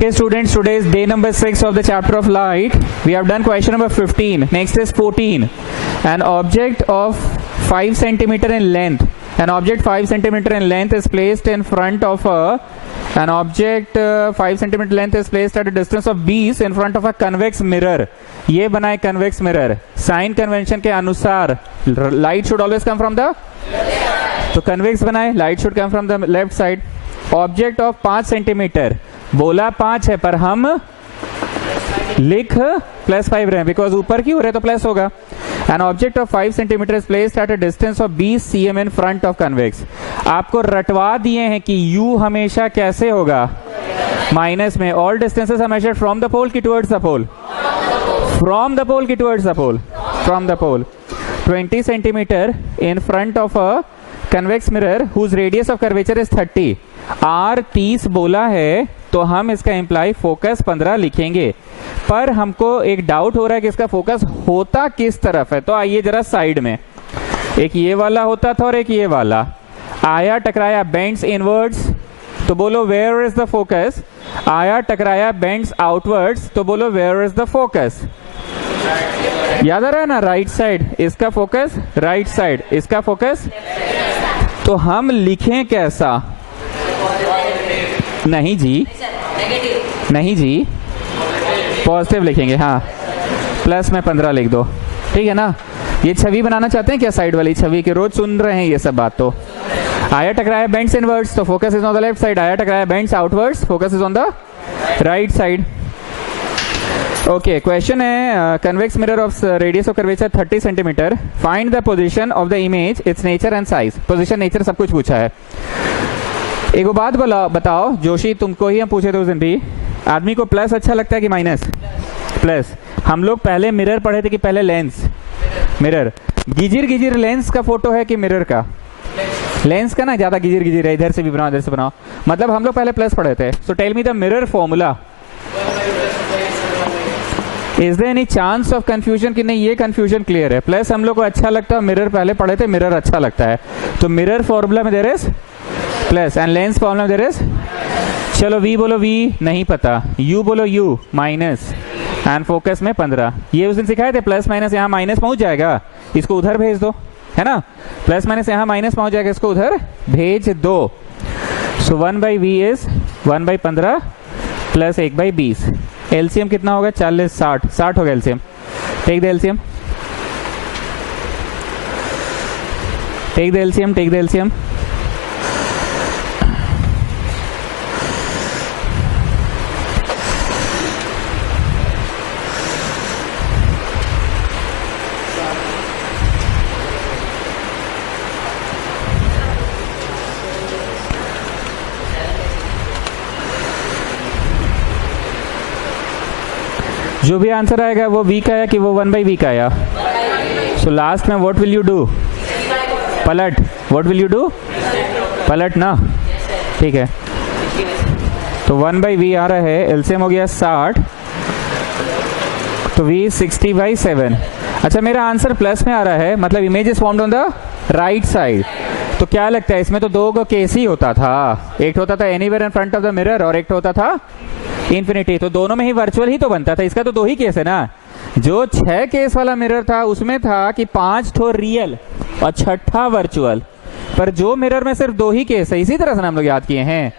Okay students, today is day number 6 of the chapter of light. We have done question number 15. Next is 14. An object of 5 centimeter in length. An object 5 centimeter in length is placed in front of an object 5 centimeter length is placed at a distance of 20 in front of a convex mirror. ये बनाए convex mirror. Sign convention के अनुसार light should always come from the तो convex बनाए, light should come from the left side. Object of 5 centimeter. बोला 5 है पर हम लिख +5 रहे बिकॉज ऊपर की हो रहे तो प्लस होगा. An object of 5 centimetre is placed at a distance of 20 cm in front of convex. आपको रटवा दिए हैं कि u हमेशा कैसे होगा माइनस में. All distances are measured from the pole की towards the pole, from the pole की towards the pole, from the pole. 20 centimetre in front of a convex mirror whose radius of curvature is 30. r 30 बोला है तो हम इसका imply focus 15 लिखेंगे, पर हमको एक डाउट हो रहा है कि इसका फोकस होता किस तरफ है. तो आइए जरा साइड में, एक ये वाला होता था और एक ये वाला. आया टकराया बेंड्स इनवर्ड्स तो बोलो वेयर इज द फोकस. आया टकराया बेंड्स आउटवर्ड्स तो बोलो वेयर इज द फोकस. याद आ रहा है ना, राइट साइड इसका फोकस, राइट साइड इसका फोकस. तो हम लिखें कैसा? नहीं जी, नहीं जी, पॉजिटिव लिखेंगे. हाँ, प्लस में 15 लिख दो, ठीक है ना. ये छवि बनाना चाहते हैं क्या? साइड वाली छवि के रोज सुन रहे हैं ये सब बात. तो आया टकराया बेंड्स इनवर्ड्स तो focus is on the left side. आया टकराया bends outwards focus is on the right side. Okay, question है convex mirror of radius of curvature 30 centimetre. Find the position of the image, its nature and size. Position, nature सब कुछ पूछा है. एक बात बताओ जोशी, तुमको ही हम पूछे थे उस दिन भी, आदमी को प्लस अच्छा लगता है कि माइनस? प्लस. हम लोग पहले मिरर पढ़े थे कि पहले लेंस? मिरर. गिजिर गिजिर लेंस का फोटो है कि मिरर का? लेंस का ना, ज्यादा गिजिर गिजिर है, इधर से भी बनाओ इधर से बनाओ. मतलब हम लोग पहले प्लस पढ़े थे. So tell me the mirror formula. Is there any chance of confusion कि नहीं? ये कंफ्यूजन क्लियर है. प्लस हम लोग को अच्छा लगता है, मिरर पहले पढ़े थे, मिरर अच्छा लगता है. तो मिरर फॉर्मूला में there is plus and lens formula में देयर इज. चलो v बोलो v, नहीं पता. u बोलो u, माइनस एंड फोकस में 15. ये उस दिन सिखाए थे. प्लस माइनस यहाँ माइनस पहुंच जाएगा, इसको उधर भेज दो, है ना. प्लस माइनस यहाँ माइनस पहुंच जाएगा, इसको उधर भेज दो. सो 1/v इज 1/15 प्लस 1/20. एलसीएम कितना होगा? 40, 60. 60 होगा LCM. Take the LCM, take the LCM, take the LCM. जो भी आंसर आएगा वो v का आया कि वो 1/v का आया? सो लास्ट में व्हाट विल यू डू? पलट. What will you do? पलट ना, ठीक है. तो 1/v आ रहा है, एलसीएम हो गया 60, तो v 60/7. अच्छा, मेरा आंसर प्लस में आ रहा है, मतलब image is formed on the right side. तो क्या लगता है इसमें तो दो का केस ही होता था. एक होता था anywhere in front of the mirror और एक होता था इन्फिनिटी. तो दोनों में ही वर्चुअल ही तो बनता था. इसका तो दो ही केस है ना. जो 6 केस वाला मिरर था उसमें था कि 5 ठो रियल और 6ठा वर्चुअल. पर जो मिरर में सिर्फ 2 ही केस है, इसी तरह से हम लोग याद किए हैं,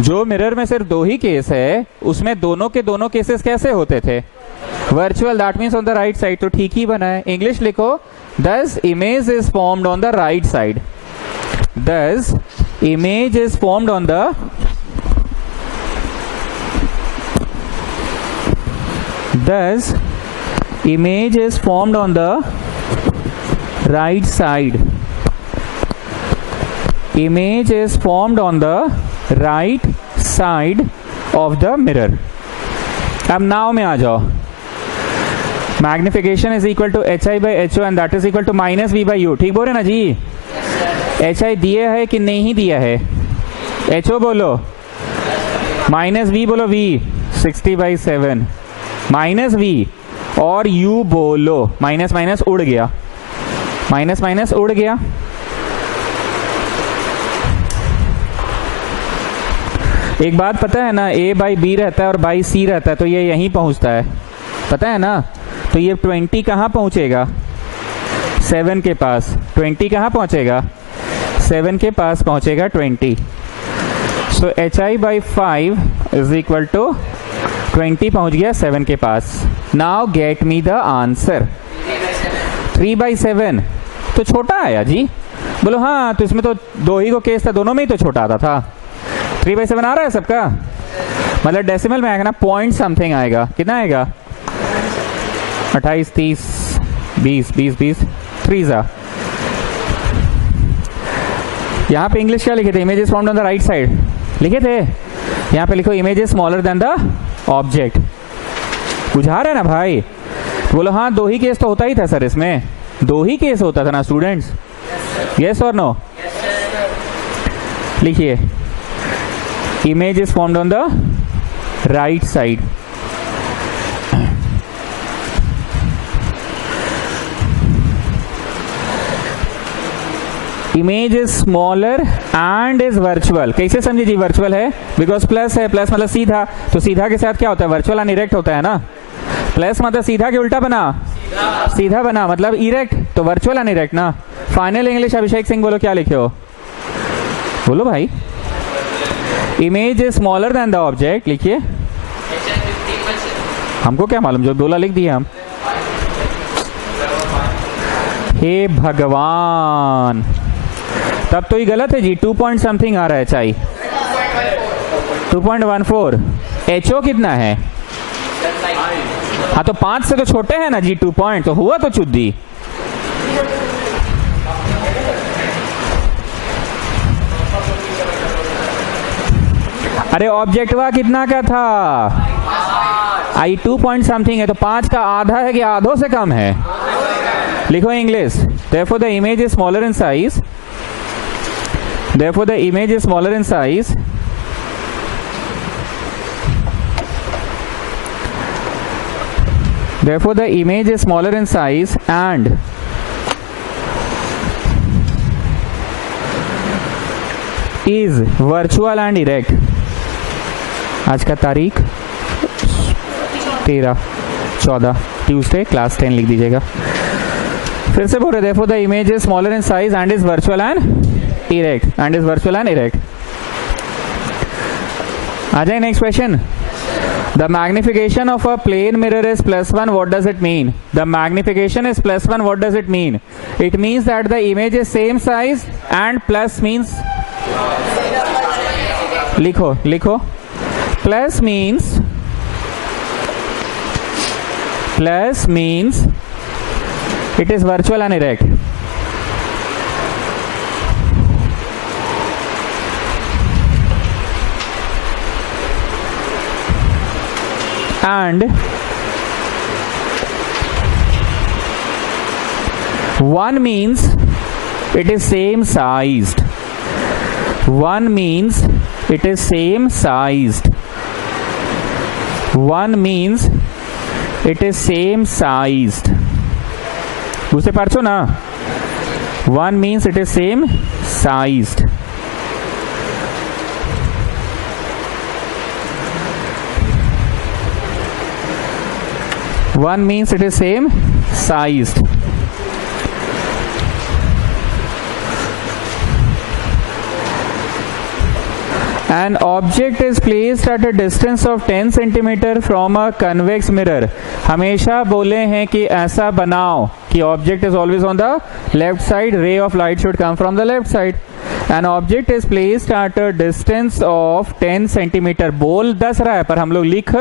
जो मिरर में सिर्फ 2 ही केस है उसमें दोनों के दोनों केसेस कैसे होते थे? Virtual. That means on the right side. तो ठीक ही बना है. इंग्लिश लिखो, दस image is formed on the right side. Thus, image is formed on the image is formed on the right side. Image is formed on the right side of the mirror. अब now में आ जाओ. Magnification is equal to hi/ho and that is equal to -v/u. ठीक बोल रहे ना जी? hi दिया है कि नहीं दिया है? ho बोलो, -v बोलो, v 60/7 -v और u बोलो, माइनस माइनस उड़ गया, माइनस माइनस उड़ गया. एक बात पता है ना, a बाई बी रहता है और बाई सी रहता है, तो ये यहीं पहुंचता है, पता है ना। तो ये 20 कहाँ पहुंचेगा, 7 के पास। 20 कहाँ पहुंचेगा, 7 के पास पहुंचेगा 20। So hi by 5 is equal to 20 पहुंच गया 7 के पास। Now get me the answer. 3/7 तो छोटा आया जी, बोलो हाँ, तो इसमें तो 2 ही को केस था, दोनों में ही तो छोटा आता था। 3/7 आ रहा है सबका, मतलब डेसिमल में आएगा ना, पॉइंट समथिंग आएगा। कितना आएगा, 28, 30, 20, 20, 20, 3 जा। यहाँ पे इंग्लिश क्या लिखे थे, image is formed on the right side लिखे थे, यहाँ पे लिखो image is smaller than the object. बुझा रहे ना भाई, बोलो हाँ 2 ही केस तो होता ही था सर, इसमें 2 ही केस होता था ना स्टूडेंट्स, यस और नो। लिखिए image is formed on the right side. Image is smaller and is virtual. कैसे समझे जी, वर्चुअल है बिकॉज प्लस है, प्लस मतलब सीधा, तो सीधा के साथ क्या होता है, वर्चुअल एंड इरेक्ट होता है ना। प्लस मतलब सीधा के उल्टा बना, सीधा बना मतलब इरेक्ट, तो वर्चुअल एंड इरेक्ट ना। फाइनल इंग्लिश अभिषेक सिंह बोलो क्या लिखे हो, बोलो भाई। Image is smaller than the object लिखिए, हमको क्या मालूम, जो बोला लिख दिया हम। हे भगवान, तब तो ये गलत है जी, 2 पॉइंट समथिंग आ रहा है चाई, 2.14। एचओ कितना है, हाँ तो 5 से तो छोटे हैं ना जी 2 पॉइंट, तो हुआ तो चुद्दी। अरे ऑब्जेक्टवा कितना का था, आई 2 पॉइंट समथिंग है, तो 5 का आधा है कि आधों से कम है। लिखो English, therefore the image is smaller in size, therefore the image is smaller in size, therefore the image is smaller in size and is virtual and erect। आज का तारीख 13/14 ट्यूसडे, क्लास 10 लिख दीजिएगा। फिर से बोल रहे, therefore the image is smaller in size and is virtual and erect, and is virtual and erect। आ जाए next question. The magnification of a plane mirror is +1, what does it mean? The magnification is +1, what does it mean? It means that the image is same size and plus means, लिखो लिखो, plus means it is virtual and erect। And 1 means it is same sized, 1 means it is same sized, 1 means it is same sized। বুঝতে পারছো না, 1 means it is same sized। One means it is same sized। An object is placed at a distance of 10 centimeter from a convex mirror। हमेशा बोले हैं कि ऐसा बनाओ कि object is always on the left side, ray of light should come from the left side। An object is placed at a distance of 10 centimeter। बोल 10 रहा है पर हम लोग लिख,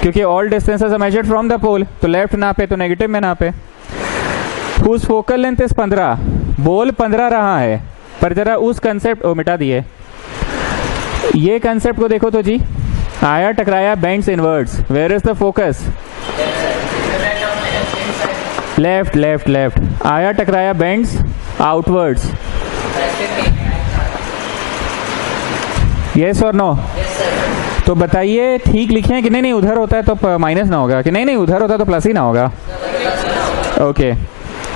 क्योंकि all distances are measured from the pole, तो left नापे तो नेगेटिव में नापे। whose focal length is 15, बोल 15 रहा है, पर जरा उस कंसेप्ट मिटा दिए, ये कंसेप्ट को देखो तो जी। आया टकराया bends inwards, where is the focus, left left left. आया टकराया बेंड्स आउटवर्ड्स, यस और नो। तो बताइए ठीक लिखे हैं कि नहीं, नहीं उधर होता है तो माइनस ना होगा, कि नहीं नहीं उधर होता है तो प्लस ही ना होगा। ओके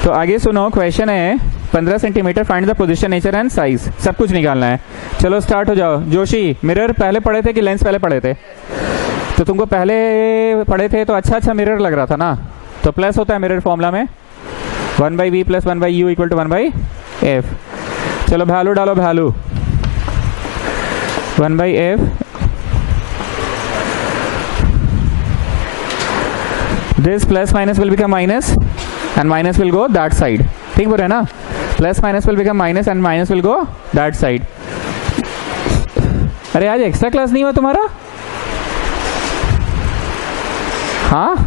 तो आगे सुनो, क्वेश्चन है 15 centimetre, find the position, nature and size, सब कुछ निकालना है। चलो स्टार्ट हो जाओ। जोशी, मिरर पहले पढ़े थे कि लेंस पहले पढ़े थे? तो तुमको पहले पढ़े थे तो अच्छा मिरर लग रहा था ना, तो प्लस होता है मिरर फॉर्मूला में 1/v + 1/u = 1/f। चलो वैल्यू डालो, value 1/f, this plus minus will become minus and minus will go that side. ठीक बोल रहे हैं ना? Plus minus will become minus and minus will go that side. अरे आज एक्स्ट्रा क्लास नहीं हुआ तुम्हारा? हाँ,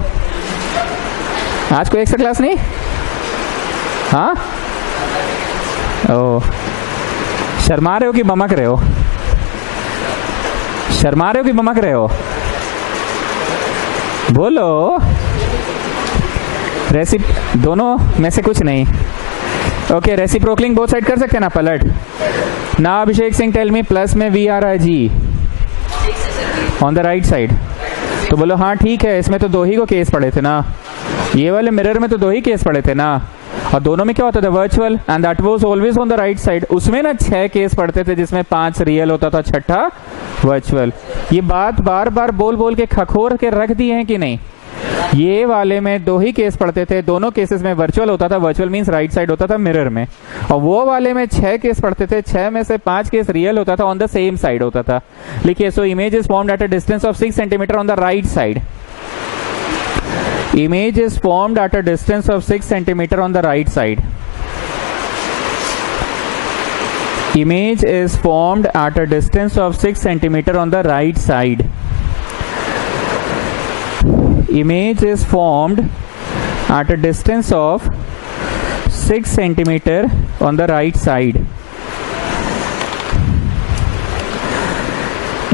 आज कोई एक्स्ट्रा क्लास नहीं? हाँ, ओ शर्मा रहे हो कि बमक रहे हो? शर्मा रहे हो कि बमक रहे हो? बोलो। दोनों में से कुछ नहीं। ओके, रेसिप्रोकलिंग बोथ साइड कर सकते हैं ना, पलट ना। Abhishek Singh, tell me, plus में वी आ रहा है जी ऑन द राइट साइड, तो बोलो हाँ ठीक है। इसमें तो दो ही को केस पड़े थे ना, ये वाले मिरर में तो दो ही केस पड़े थे ना, और दोनों में क्या होता था? Virtual, and that was always on the right side. उसमें ना 6 केस पड़ते थे जिसमें 5 रियल होता था, 6ठा वर्चुअल। ये बात बार बार बोल बोल के खखोर के रख दी है कि नहीं? ये वाले में दो ही केस पड़ते थे, दोनों केसेस में वर्चुअल होता था। वर्चुअल मींस राइट साइड होता था मिरर में। और वो वाले में 6 केस पड़ते थे, 6 में से 5 केस रियल होता था, ऑन द सेम साइड होता था। लिखिए, so image is formed at a distance of 6 centimetre on the right side. Image is formed at a distance of 6 centimeter on the right side. Image is formed at a distance of 6 centimeter on the right side. Image is formed at a distance of 6 centimeter on the right side.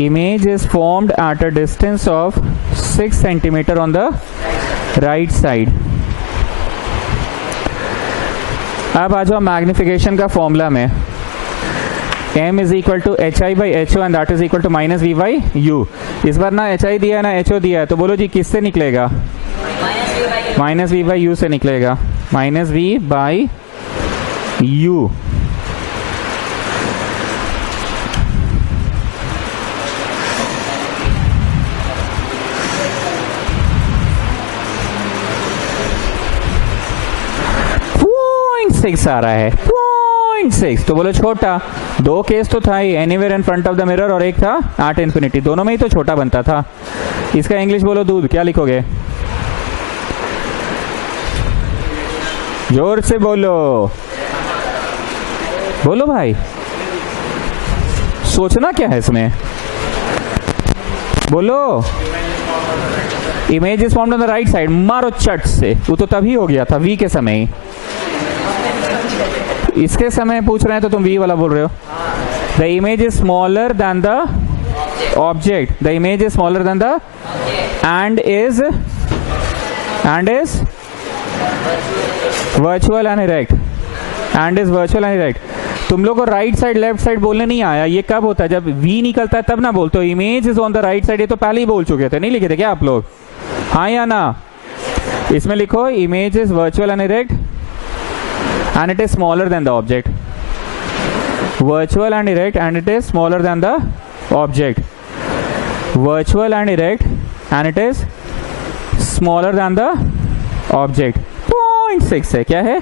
Image is formed at a distance of 6 centimeter on the right side. अब आ जाओ magnification का formula में, m is equal to hi/ho and that is equal to -v/u। इस बार ना hi दिया है ना ho दिया है, तो बोलो जी किससे निकलेगा? -v/u से निकलेगा, -v/u। .6 आ रहा है, 0.6। तो बोलो छोटा, दो केस तो था ही, anywhere in front of the mirror, और एक था एट इंफिनिटी, दोनों में ही तो छोटा बनता था। इसका इंग्लिश बोलो दूध, क्या लिखोगे? जोर से बोलो, बोलो भाई, सोचना क्या है इसमें, बोलो। Image is formed on the right side, मारो चट से, वो तो तभी हो गया था वी के समय ही। इसके समय पूछ रहे हैं तो तुम वी वाला बोल रहे हो। The image is smaller than the object, the image is smaller than the end is virtual and erect, and is virtual and erect. तुम लोग को राइट साइड लेफ्ट साइड बोलने नहीं आया, ये कब होता है? जब वी निकलता है तब ना बोलते हो image is on the right side. ये तो पहले ही बोल चुके थे, नहीं लिखे थे क्या आप लोग? हाँ या ना? इसमें लिखो image is virtual and erect and it is smaller than the object. Virtual and erect and it is smaller than the object. Virtual and erect and it is smaller than the object. 0.6 है, क्या है?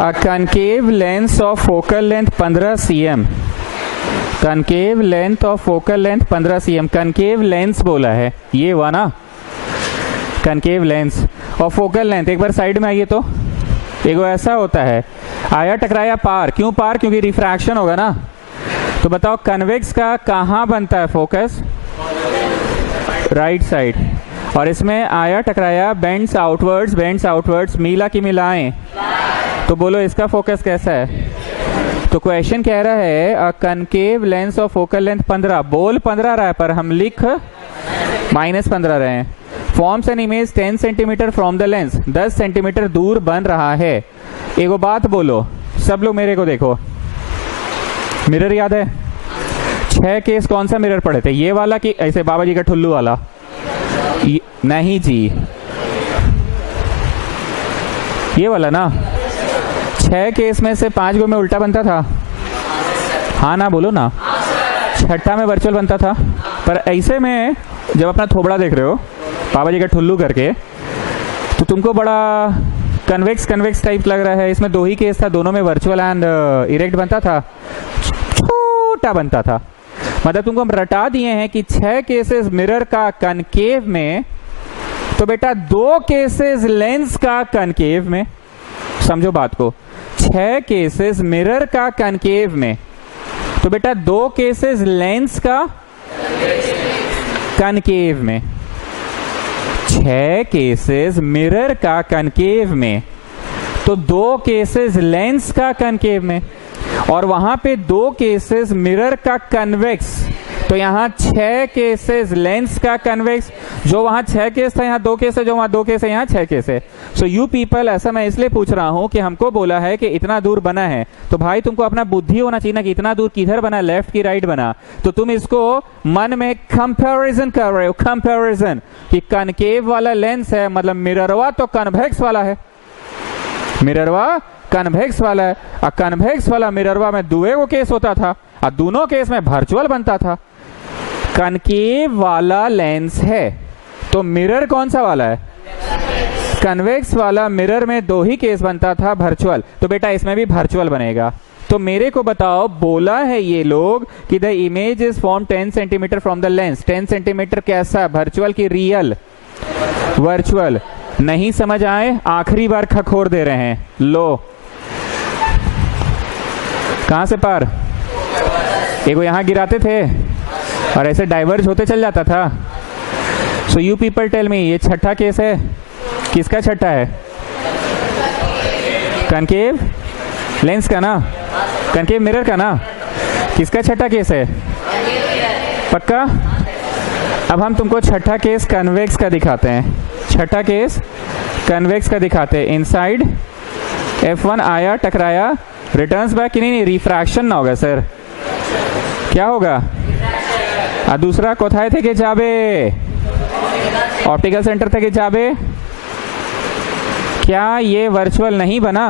A concave lens of focal length 15 cm, concave length of focal length 15 cm, concave lens बोला है, ये हुआ ना concave lens और focal length। एक बार साइड में आइए तो, एक ऐसा होता है, आया टकराया पार, क्यों पार? क्योंकि रिफ्रैक्शन होगा ना। तो बताओ कन्वेक्स का कहाँ बनता है फोकस? Right side. और इसमें आया टकराया बेंड्स आउटवर्ड्स, मिला कि मिलाएं? तो बोलो इसका फोकस कैसा है? तो क्वेश्चन कह रहा है concave lens of focal length 15, बोल 15 रहा है पर हम लिख -15 रहे हैं। Forms an image 10 centimetre from the lens, 10 centimetre दूर बन रहा है। एगो बात बोलो, सब लोग मेरे को देखो, मिरर याद है? 6 केस कौन सा मिरर पढ़े थे? ये वाला कि ऐसे बाबा जी का ठुल्लू वाला? नहीं जी, ये वाला ना। 6 केस में से 5 गो में उल्टा बनता था, हाँ ना बोलो ना। 6ठा में वर्चुअल बनता था। पर ऐसे में जब अपना थोबड़ा देख रहे हो बाबा जी का ठुल्लू करके, तो तुमको बड़ा कन्वेक्स टाइप लग रहा है। इसमें 2 ही केस था, दोनों में वर्चुअल एंड इरेक्ट बनता था, छोटा बनता था। मतलब तुमको हम रटा दिए हैं कि 6 केसेस मिरर का कनकेव में, तो बेटा 2 केसेस लेंस का कनकेव में। समझो बात को, 6 केसेस मिरर का कनकेव में, तो बेटा 2 केसेस लेंस का कनकेव में। 6 केसेस मिरर का कनकेव में, तो 2 केसेस लेंस का कनकेव में, और वहां पे 2 केसेस मिरर का कन्वेक्स, तो यहाँ 6 केसेस लेंस का कन्वेक्स। जो वहां 6 केस था यहाँ 2 केस है, जो वहां 2 केस है यहाँ 6 केस है। सो यू पीपल, ऐसा मैं इसलिए पूछ रहा हूं कि हमको बोला है कि इतना दूर बना है, तो भाई तुमको अपना बुद्धि होना चाहिए ना कि इतना दूर किधर बना, लेफ्ट की राइट बना। तो तुम इसको मन में कंपैरिजन कर रहे हो, कंपैरिजन कि कनकेव वाला लेंस है, मतलब मिररवा तो कन्वेक्स वाला है, मिररवा कन्वेक्स वाला है, और कन्वेक्स वाला मिररवा में 2 केस होता था, और दोनों केस में वर्चुअल बनता था। कनकेव वाला लेंस है, तो मिरर कौन सा वाला है? कन्वेक्स वाला। मिरर में 2 ही केस बनता था, वर्चुअल, तो बेटा इसमें भी वर्चुअल बनेगा। तो मेरे को बताओ, बोला है ये लोग कि the image is form 10 centimetre from the lens. 10 centimetre कैसा, वर्चुअल की रियल? वर्चुअल। नहीं समझ आए? आखिरी बार खखोर दे रहे हैं, लो। कहां से पार? एगो यहां गिराते थे और ऐसे डाइवर्ज होते चल जाता था। So you people tell me, ये 6ठा केस है, किसका 6ठा है? कनकेव लेंस का ना, कनकेव मिरर का ना। किसका 6ठा केस है? पक्का? अब हम तुमको 6ठा केस कन्वेक्स का दिखाते हैं। 6ठा केस कन्वेक्स का दिखाते हैं। इनसाइड F1 आया, टकराया, रिटर्न्स बैक कि नहीं, रिफ्रैक्शन ना होगा सर, क्या होगा? दूसरा कोथाए थे कि जाबे, ऑप्टिकल सेंटर थे कि जाबे। क्या ये वर्चुअल नहीं बना?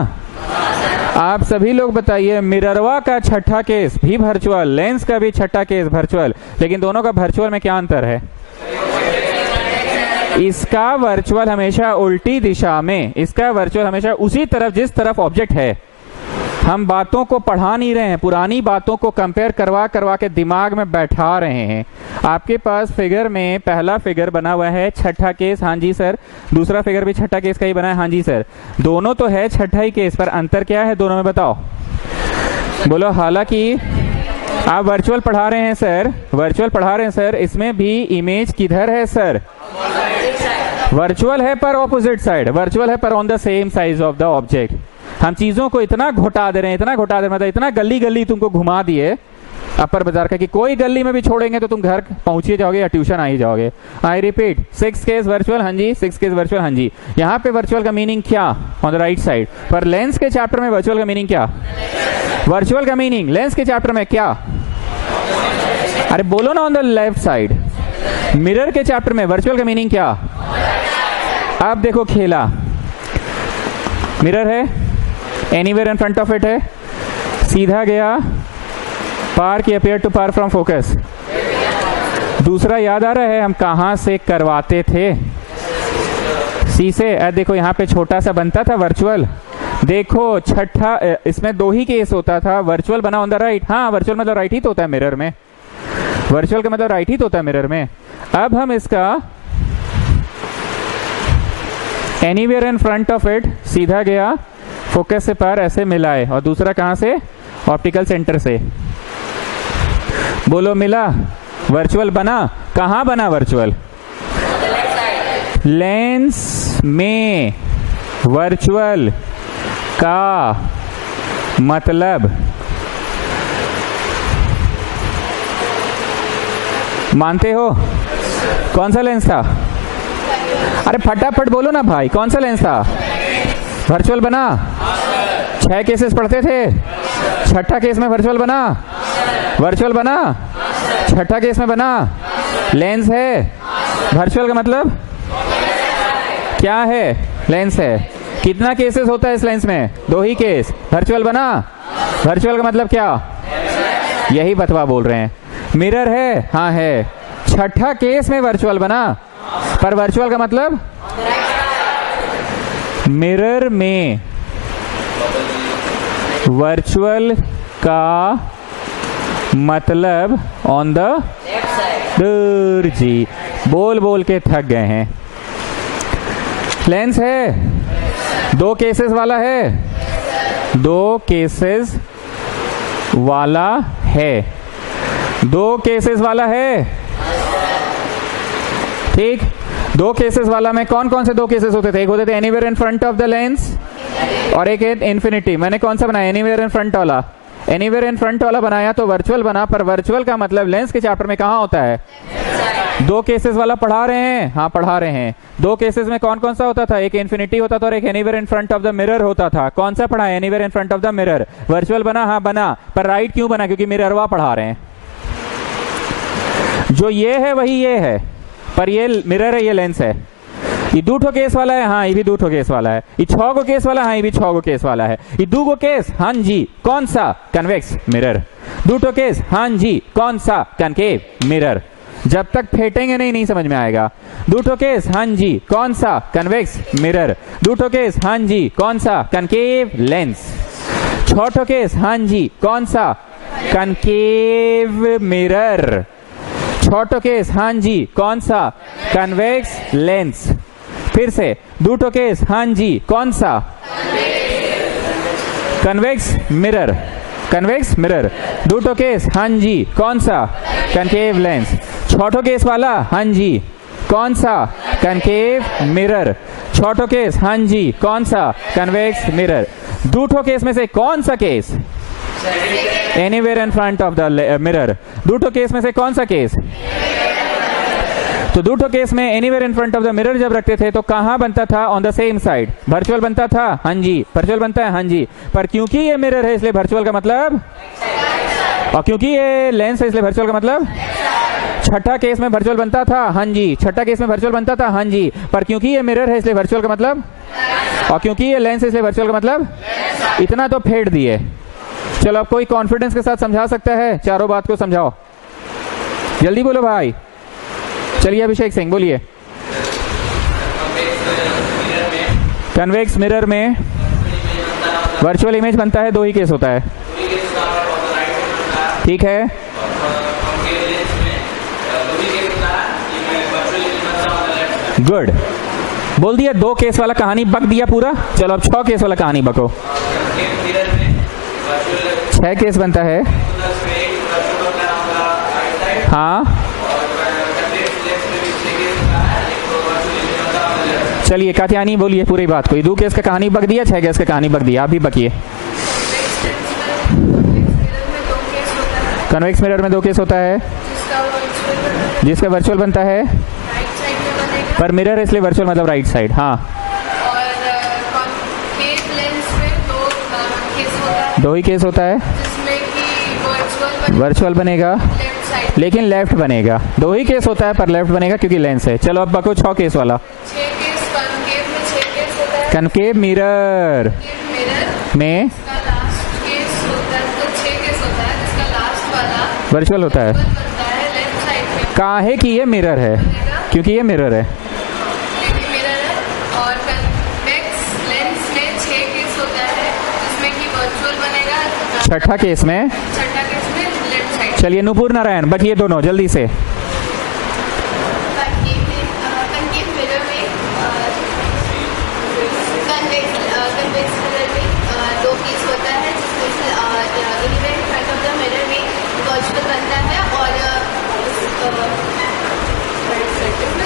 आप सभी लोग बताइए, मिररवा का 6ठा केस भी वर्चुअल, लेंस का भी 6ठा केस वर्चुअल, लेकिन दोनों का वर्चुअल में क्या अंतर है? इसका वर्चुअल हमेशा उल्टी दिशा में, इसका वर्चुअल हमेशा उसी तरफ जिस तरफ ऑब्जेक्ट है। हम बातों को पढ़ा नहीं रहे हैं, पुरानी बातों को कंपेयर करवा करवा के दिमाग में बैठा रहे हैं। आपके पास फिगर में पहला फिगर बना हुआ है 6ठा केस, हाँ जी सर। दूसरा फिगर भी 6ठा केस का ही बना है, हाँ जी सर। दोनों तो है 6ठा ही केस, पर अंतर क्या है दोनों में, बताओ बोलो। हालांकि आप वर्चुअल पढ़ा रहे हैं सर, वर्चुअल पढ़ा रहे हैं सर, इसमें भी इमेज किधर है सर? वर्चुअल है पर ऑपोजिट साइड, वर्चुअल है पर on the same size of the object. हम चीजों को इतना घुटा दे रहे हैं, इतना घुटा दे रहे हैं, मतलब इतना गली गली तुमको घुमा दिए अपर बाजार का कि कोई गली में भी छोड़ेंगे तो तुम घर पहुंच ही जाओगे या ट्यूशन आ ही जाओगे। आई रिपीट, 6 केस वर्चुअल, हाँ जी, 6 केस वर्चुअल, हाँ जी। यहाँ पे वर्चुअल का मीनिंग क्या? On the right side. पर लेंस के चैप्टर में वर्चुअल का मीनिंग क्या? वर्चुअल का मीनिंग लेंस के चैप्टर में क्या? अरे बोलो ना, on the left side. Mirror के चैप्टर में वर्चुअल का मीनिंग क्या? अब देखो खेला, मिरर है, anywhere in front of it है, सीधा गया, पार की अपीयर टू पार फ्रॉम फोकस। दूसरा याद आ रहा है हम कहां से करवाते थे? सी से। देखो यहाँ पे छोटा सा बनता था वर्चुअल, देखो 6ठा, इसमें 2 ही केस होता था, वर्चुअल बना ऑन द राइट। हाँ, वर्चुअल मतलब राइट ही तो होता है मिरर में, वर्चुअल का मतलब राइट ही तो होता है मिरर में। अब हम इसका anywhere in front of it, सीधा गया, फोकस से पार ऐसे मिलाए, और दूसरा कहां से? ऑप्टिकल सेंटर से। बोलो मिला, वर्चुअल बना। कहां बना वर्चुअल? लेंस में। वर्चुअल का मतलब मानते हो? कौन सा लेंस था? अरे फटाफट बोलो ना भाई, कौन सा लेंस था? वर्चुअल बना? 6 केसेस पढ़ते थे, छठा केस में वर्चुअल बना? वर्चुअल बना, छठा केस में बना, लेंस है। वर्चुअल का मतलब क्या है? लेंस है। कितना केसेस होता है इस लेंस में? 2 ही केस। वर्चुअल बना? वर्चुअल का मतलब क्या? यही बतवा बोल रहे हैं। मिरर है? हाँ है। छठा केस में वर्चुअल बना, पर वर्चुअल का मतलब मिरर में वर्चुअल का मतलब ऑन द दूर जी, बोल बोल के थक गए हैं। लेंस है, 2 केसेस वाला है, 2 केसेस वाला है, 2 केसेस वाला है, ठीक। 2 केसेस वाला में कौन कौन से 2 केसेस होते थे? एक होते थे anywhere in front of the lens और एक इन्फिनिटी। मैंने कौन सा बनाया? एनीवेयर इन फ्रंट वाला। एनीवेयर इन फ्रंट वाला बनाया तो वर्चुअल बना, पर वर्चुअल का मतलब लेंस के चैप्टर में कहाँ होता है? 2 केसेस वाला पढ़ा रहे हैं? हाँ पढ़ा रहे हैं। 2 केसेस में कौन कौन सा होता था? एक इन्फिनिटी होता था और एक anywhere in front of the mirror होता था। कौन सा पढ़ा है? Anywhere in front of the mirror. Virtual बना? हाँ बना, पर राइट क्यों बना? क्योंकि मिररवा पढ़ा रहे हैं। जो ये है वही ये है, पर ये मिरर है, ये लेंस है। ये 2 ठो केस वाला है? हाँ ये भी 2 ठो केस वाला है। ये 6 गो केस वाला? हाँ ये भी 6 गो केस वाला है। ये 2 गो केस? हाँ जी। कौन सा? Convex mirror. 2 ठो केस? हाँ जी। कौन सा? Concave mirror. जब तक फेंटेंगे नहीं समझ में आएगा। 2 ठो केस? हाँ जी। कौन सा? Convex mirror. 2 ठो केस? हाँ जी। कौन सा? Concave lens. 6 ठो केस? हाँ जी। कौन सा? Concave mirror. 6 ठो केस? हाँ जी। कौन सा? Convex lens. फिर से 2 ठो केस? हाँ जी। कौन सा? Convex mirror. Convex mirror. 2 ठो केस? हाँ जी। कौन सा? Concave lens. 6 ठो केस वाला? हाँ जी। कौन सा? Concave mirror. 6 ठो केस? हाँ जी। कौन सा? Convex mirror. 2 ठो केस में से कौन सा case? Anywhere in front of the mirror. 2 ठो केस में से कौन सा केस? तो 2 ठो केस में anywhere in front of the mirror जब रखते थे तो कहां बनता था? On the same side. Virtual बनता था? हाँ जी। वर्चुअल बनता है? हाँ जी। पर क्योंकि ये मिरर है इसलिए वर्चुअल का मतलब, और क्योंकि ये लेंस है इसलिए वर्चुअल का मतलब। छठा केस में वर्चुअल बनता था? हाँ जी। छठा केस में वर्चुअल बनता था? हाँ जी। पर क्योंकि ये मिरर है इसलिए वर्चुअल का मतलब, और क्योंकि ये लेंस है इसलिए वर्चुअल का मतलब। इतना तो फेंट दिए। चलो अब कोई कॉन्फिडेंस के साथ समझा सकता है? चारों बात को समझाओ, जल्दी बोलो भाई। चलिए अभिषेक सिंह बोलिए। कन्वेक्स मिरर में वर्चुअल इमेज बनता है, 2 ही केस होता है, ठीक है। गुड, बोल दिया। 2 केस वाला कहानी बक दिया पूरा। चलो अब 6 केस वाला कहानी बको। 6 केस बनता है, हाँ। चलिए कात्यायनी बोलिए पूरी बात को। 2 केस का कहानी बक दिया, 6 केस का कहानी बक दिया, आप भी बकिए। कन्वेक्स मिरर में 2 केस होता है, जिसका वर्चुअल बनता है, पर मिरर इसलिए वर्चुअल मतलब राइट साइड, हाँ। और कॉन्केव लेंस में 2 ही केस होता है, जिसमें कि वर्चुअल बनेगा लेफ्ट साइड, लेकिन लेफ्ट बनेगा। 2 ही केस होता है पर लेफ्ट बनेगा क्योंकि लेंस है। चलो अब बको 6 केस वाला। 6 केस कॉन्केव में 6 केस होता है। कनकेव मिरर मिरर में इसका लास्ट केस होता है, तो 6 केस होता है, जिसका लास्ट वाला वर्चुअल होता है। बनता है लेफ्ट साइड में। काहे कि ये मिरर है, क्योंकि ये मिरर है। मिरर है। और कन्वेक्स लेंस में 6 केस होता है, जिसमें कि वर्चुअल बनेगा। छठा केस में, छठा केस में लेफ्ट साइड। चलिए नुपुर नारायण बकिए दोनों जल्दी से। कनकेव मिरर में कन्वेक्स मिरर में 2 केस होता है, जिसमें anywhere in front of the mirror में वर्चुअल बनता है और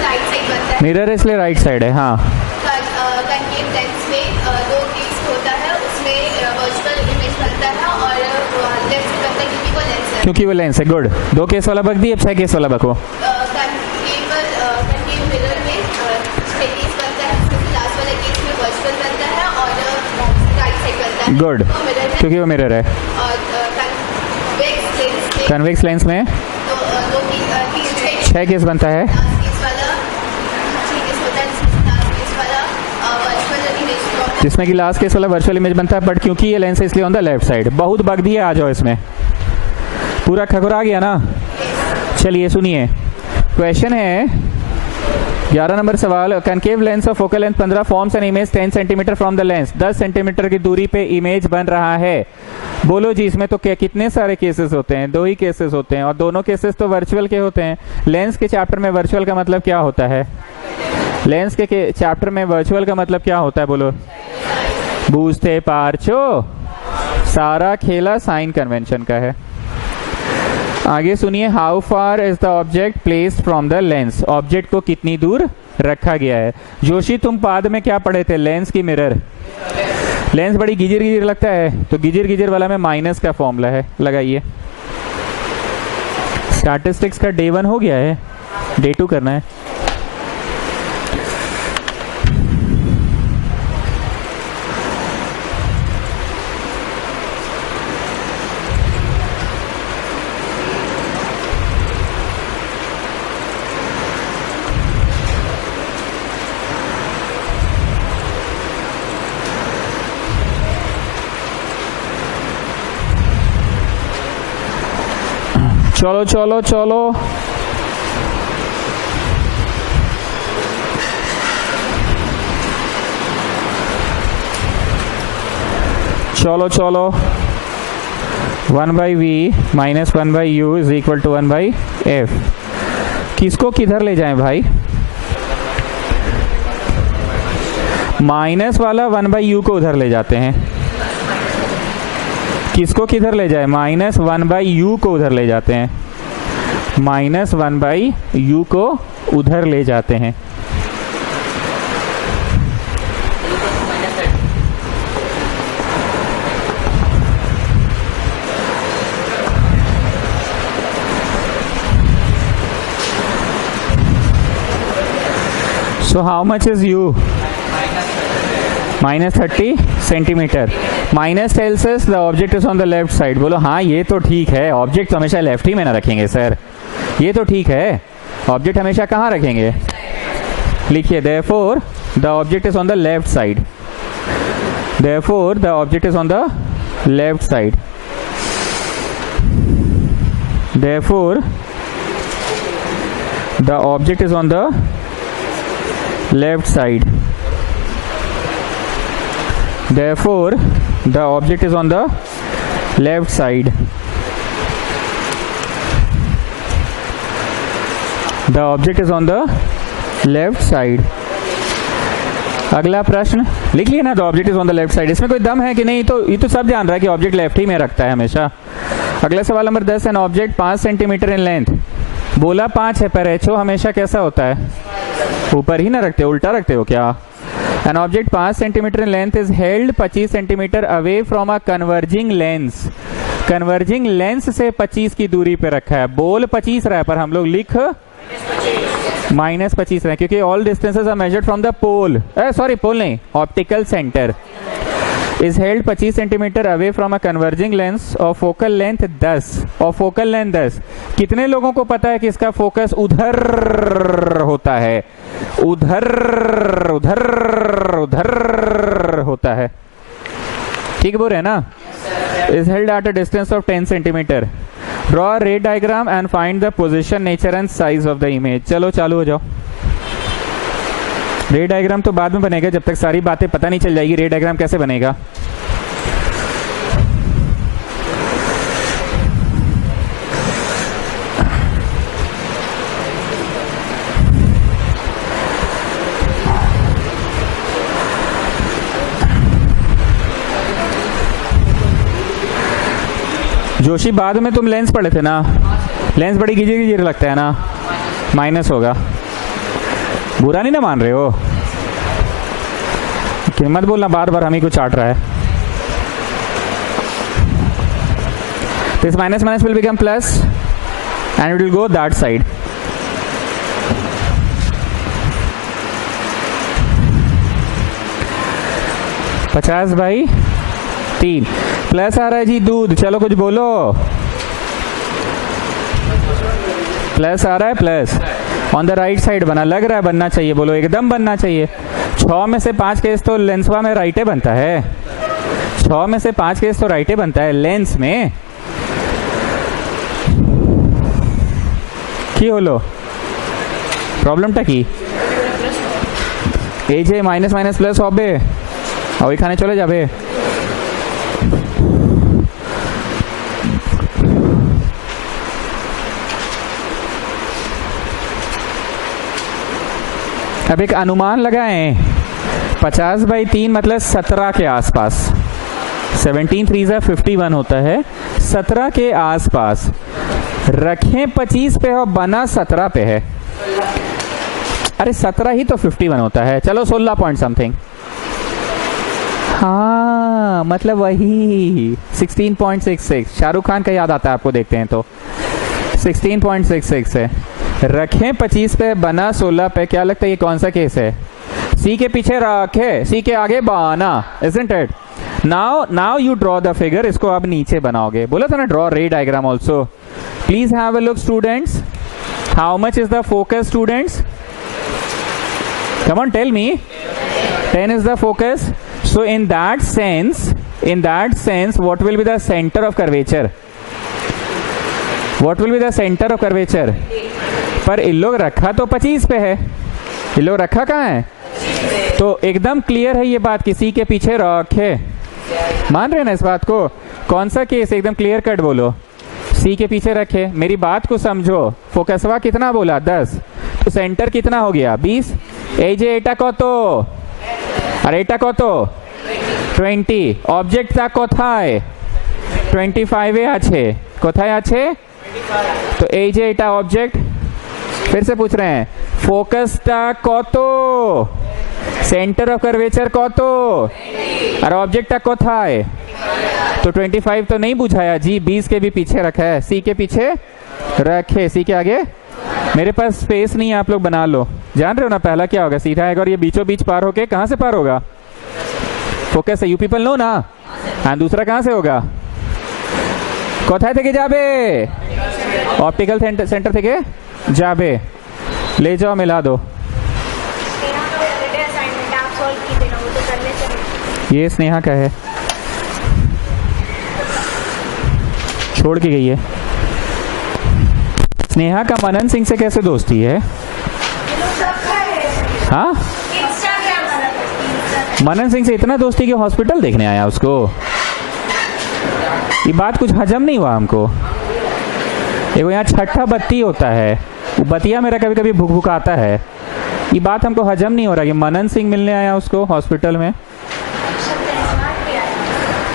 राइट साइड बनता है। मिरर इसलिए राइट साइड है, हाँ। कनकेव लेंस में 2 केस होता है, उसमें वर्चुअल इमेज बनता है और लेफ्ट साइड बनता है क्योंकि वो लेंस है। क्योंकि वो लेंस है। गुड, 2 केस वाला बक दी, अब 6 केस वाला बको। कनकेव गुड, वो मिरर है। क्योंकि वो मिरर है। और कन्वेक्स लेंस में कन्वेक्स लेंस में तो दो तीन 6 केस बनता है। लास्ट केस वाला 6 केस होता है, जिसमें लास्ट केस वाला वर्चुअल इमेज प्लॉट जिसमें कि लास्ट केस वाला वर्चुअल इमेज बनता है, बट क्योंकि ये लेंस है इसलिए ऑन द लेफ्ट साइड। बहुत बग दिया, आ जाओ इसमें। पूरा खगुरा गया ना। चलिए सुनिए, क्वेश्चन है 11 नंबर सवाल। Concave lens of focal length 15 forms an image 10 centimetre from the lens. 10 centimetre की दूरी पे इमेज बन रहा है। बोलो जी, इसमें तो क्या कितने सारे केसेस होते हैं? 2 ही केसेस होते हैं, और दोनों केसेस तो वर्चुअल के होते हैं। लेंस के चैप्टर में वर्चुअल का मतलब क्या होता है? लेंस के चैप्टर में वर्चुअल का मतलब क्या होता है? बोलो। बूझते पारचो, सारा खेला साइन कन्वेंशन का है। आगे सुनिए, how far is the object placed from the lens. Object को कितनी दूर रखा गया है? जोशी, तुम पाद में क्या पढ़े थे? लेंस की मिरर। लेंस बड़ी गिजिर गिजिर लगता है, तो गिजिर गिजिर वाला में माइनस का फॉर्मूला है, लगाइए। स्टैटिस्टिक्स का डे 1 हो गया है, डे 2 करना है। चलो चलो चलो, चलो चलो। 1/v minus 1/u is equal to 1/f। किसको किधर ले जाएं भाई? माइनस वाला 1/u को उधर ले जाते हैं। किसको किधर ले जाए? माइनस 1/u को उधर ले जाते हैं। माइनस 1/u को उधर ले जाते हैं। So how much is u? Minus 30 centimetre. Minus tells us the object is on the left side. बोलो हाँ, ये तो ठीक है। ऑब्जेक्ट तो हमेशा लेफ्ट ही में ना रखेंगे सर, ये तो ठीक है। ऑब्जेक्ट हमेशा कहाँ रखेंगे? लिखिए, therefore the object is on the left side. Therefore the object is on the left side. Therefore the object is on the left side. Therefore, the object is on the left side. The object is on the left side. अगला प्रश्न लिख लिया ना, the object is on the left side। इसमें कोई दम है कि नहीं? तो ये तो सब जान रहा है कि ऑब्जेक्ट लेफ्ट ही में रखता है हमेशा। अगला सवाल number 10। An object 5 centimetre in length. बोला 5 है, पर एचओ हमेशा कैसा होता है? ऊपर ही ना रखते, उल्टा रखते हो क्या? An object 5 cm in length is held 25 cm away from a converging lens. Converging lens से 25 की दूरी पे रखा है। बोल 25 रहा है, पर हम लोग लिख माइनस 25 रहे हैं, क्योंकि all distances are measured from the pole. Sorry, pole नहीं, optical centre. is held 25 cm away from a converging lens of focal length 10 और focal length 10। कितने लोगों को पता है कि इसका फोकस उधर होता है? उधर उधर उधर होता है। ठीक बोल रहे हैं ना? is held at a distance of 10 cm। draw a ray diagram and find the position, nature and size of the image। चलो चालू हो जाओ। रे डायग्राम तो बाद में बनेगा, जब तक सारी बातें पता नहीं चल जाएगी रे डायग्राम कैसे बनेगा। जोशी, बाद में तुम लेंस पढ़े थे ना? लेंस बड़ी गिजिर गिजिर लगता है ना, माइनस होगा। बुरा नहीं ना मान रहे हो? मत बोलना बार बार हम ही को चाट रहा है। This minus minus will become plus and it will go that side. 3 plus आ रहा है जी दूध, चलो कुछ बोलो। प्लस आ रहा है, plus on the right side बना, लग रहा है बनना चाहिए, बोलो एकदम बनना चाहिए। 6 में से 5 केस तो लेंसवा में राइटे बनता है, 6 में से 5 केस तो राइटे बनता है लेंस में। কি হলো প্রবলেমটা কি? এই যে মাইনাস মাইনাস প্লাস হবে আর ওইখানে চলে যাবে। अब एक अनुमान लगाएं, 50/3 मतलब 17 के आसपास, 17 3 51 होता है, 17 के आसपास रखें 25 पे और बना 17 पे है। अरे 17 ही तो 51 होता है, चलो 16 पॉइंट समथिंग। हाँ मतलब वही 16.66, शाहरुख खान का याद आता है आपको, देखते हैं तो 16.66 है। रखें 25 पे बना 16 पे, क्या लगता है ये कौन सा केस है? सी के पीछे रखे, सी के आगे बना, isn't it? Now you draw the figure, इसको आप नीचे बनाओगे। बोला था ना draw ray diagram also. Please have a look students. How much is the focus students? Come on tell me. 10 is the focus. So in that sense, what will be the center of curvature? What will be the center of curvature? पर इन लोग रखा तो 25 पे है, इन लोग रखा कहाँ है? तो एकदम क्लियर है ये बात कि सी के पीछे रखे। मान रहे ना इस बात को? कौन सा केस एकदम क्लियर कट बोलो? सी के पीछे रखे। मेरी बात को समझो, फोकसवा कितना बोला? 10, तो सेंटर कितना हो गया? 20। এই যে এটা কত আর এটা কত? 20। অবজেক্টটা কোথায়? 25 এ আছে। কোথায় আছে? তো এই যে এটা অবজেক্ট, फिर से पूछ रहे हैं फोकसটা কত, सेंटर ऑफ कर्वेचर কত और ऑब्जेक्टটা কোথায়? तो 25 तो नहीं बुझाया जी, 20 के भी पीछे रखा है, सी के पीछे रखे, सी के आगे। मेरे पास स्पेस नहीं है, आप लोग बना लो। जान रहे हो ना पहला क्या होगा? सीधा आएगा और ये बीचों बीच पार होके कहाँ से पार होगा? फोकस है, यू पीपल नो ना। हाँ दूसरा कहाँ से होगा? কোথায় থেকে যাবে? ऑप्टिकल सेंटर থেকে যাবে। ले जाओ मिला दो। ये स्नेहा का है, छोड़ के गई है। स्नेहा का मनन सिंह से कैसे दोस्ती है? हाँ मनन सिंह से इतना दोस्ती कि हॉस्पिटल देखने आया उसको। ये बात कुछ हजम नहीं हुआ हमको। देखो यहाँ छठा बत्ती होता है, वो बतिया मेरा कभी कभी भुक भुक आता है। ये बात हमको हजम नहीं हो रहा कि मनन सिंह मिलने आया उसको हॉस्पिटल में।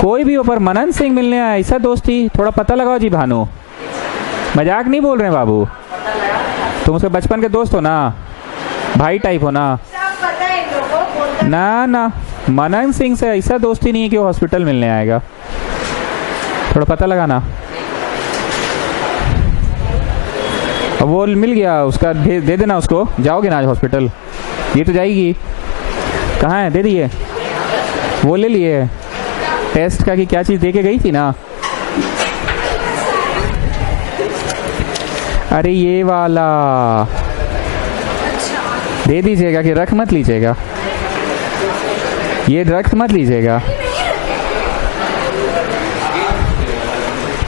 कोई भी ऊपर मनन सिंह मिलने आया, ऐसा दोस्ती थोड़ा पता लगाओ जी भानु। मजाक नहीं बोल रहे बाबू, तुम उसके बचपन के दोस्त हो ना, भाई टाइप हो ना। ना ना मनन सिंह से ऐसा दोस्ती नहीं है कि वो हॉस्पिटल मिलने आएगा, थोड़ा पता लगाना। अब वो मिल गया उसका दे देना उसको, जाओगे ना आज हॉस्पिटल? ये तो जाएगी, कहाँ है? दे दिए, वो ले लिए टेस्ट का कि क्या चीज़ दे के गई थी ना। अरे ये वाला दे दीजिएगा कि रख मत लीजिएगा, ये रख मत लीजिएगा।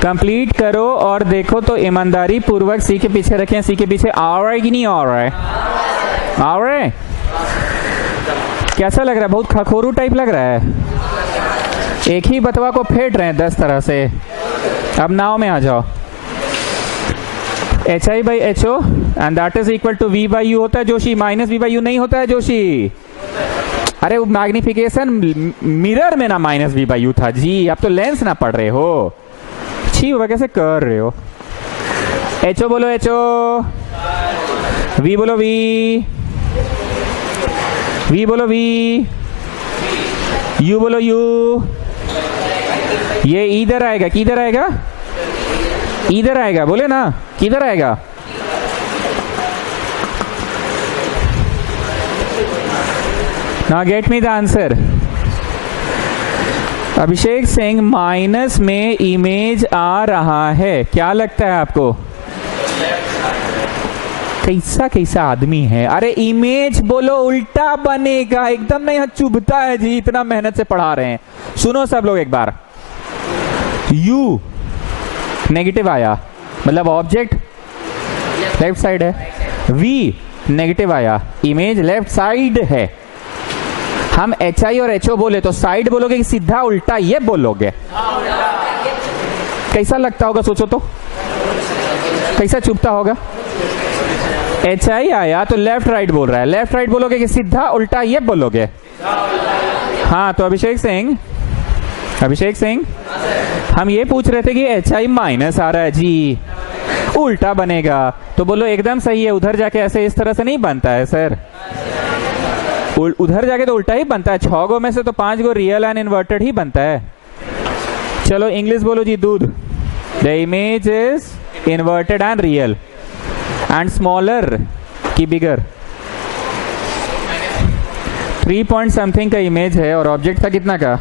कंप्लीट करो और देखो तो ईमानदारी पूर्वक सी के पीछे रखें। सी के पीछे आ रहा है कि नहीं आ रहा है? आ रहा है? कैसा लग रहा है? बहुत खखोरू टाइप लग रहा है। एक ही बतवा को फेंट रहे हैं 10 तरह से। अब नाव में आ जाओ। HI/HO and that is equal to V/U होता है जोशी, माइनस V/U नहीं होता है जोशी। अरे वो मैग्निफिकेशन मिरर में ना माइनस V/U था जी, अब तो लेंस ना पढ़ रहे हो। छी हुआ कैसे कर रहे हो? HO बोलो HO, V बोलो V, V बोलो V, U बोलो U। ये इधर आएगा, किधर आएगा? इधर आएगा, बोले ना किधर आएगा? Now get me the answer. Abhishek Singh, minus में इमेज आ रहा है, क्या लगता है आपको? कैसा कैसा आदमी है। अरे इमेज बोलो, उल्टा बनेगा, एकदम नहीं चुभता है जी, इतना मेहनत से पढ़ा रहे हैं। सुनो सब लोग एक बार, यू नेगेटिव आया, मतलब ऑब्जेक्ट लेफ्ट साइड है, वी नेगेटिव आया, इमेज लेफ्ट साइड है। हम एच आई और एच ओ बोले तो साइड बोलोगे कि सीधा उल्टा ये बोलोगे? कैसा लगता होगा सोचो तो, कैसा चुभता होगा? एच आई आया तो लेफ्ट राइट बोल रहा है, लेफ्ट राइट बोलोगे कि सीधा उल्टा ये बोलोगे? हाँ, तो अभिषेक सिंह हम ये पूछ रहे थे कि एच आई माइनस आ रहा है जी, उल्टा बनेगा, तो बोलो एकदम सही है, उधर जाके ऐसे इस तरह से नहीं बनता है सर, उधर जाके तो उल्टा ही बनता है। 6 गो में से तो 5 गो रियल एंड इन्वर्टेड ही बनता है। चलो इंग्लिश बोलो जी, दूध। The image is inverted and real and smaller की बिगर। 3 पॉइंट समथिंग का इमेज है और ऑब्जेक्ट था कितना का?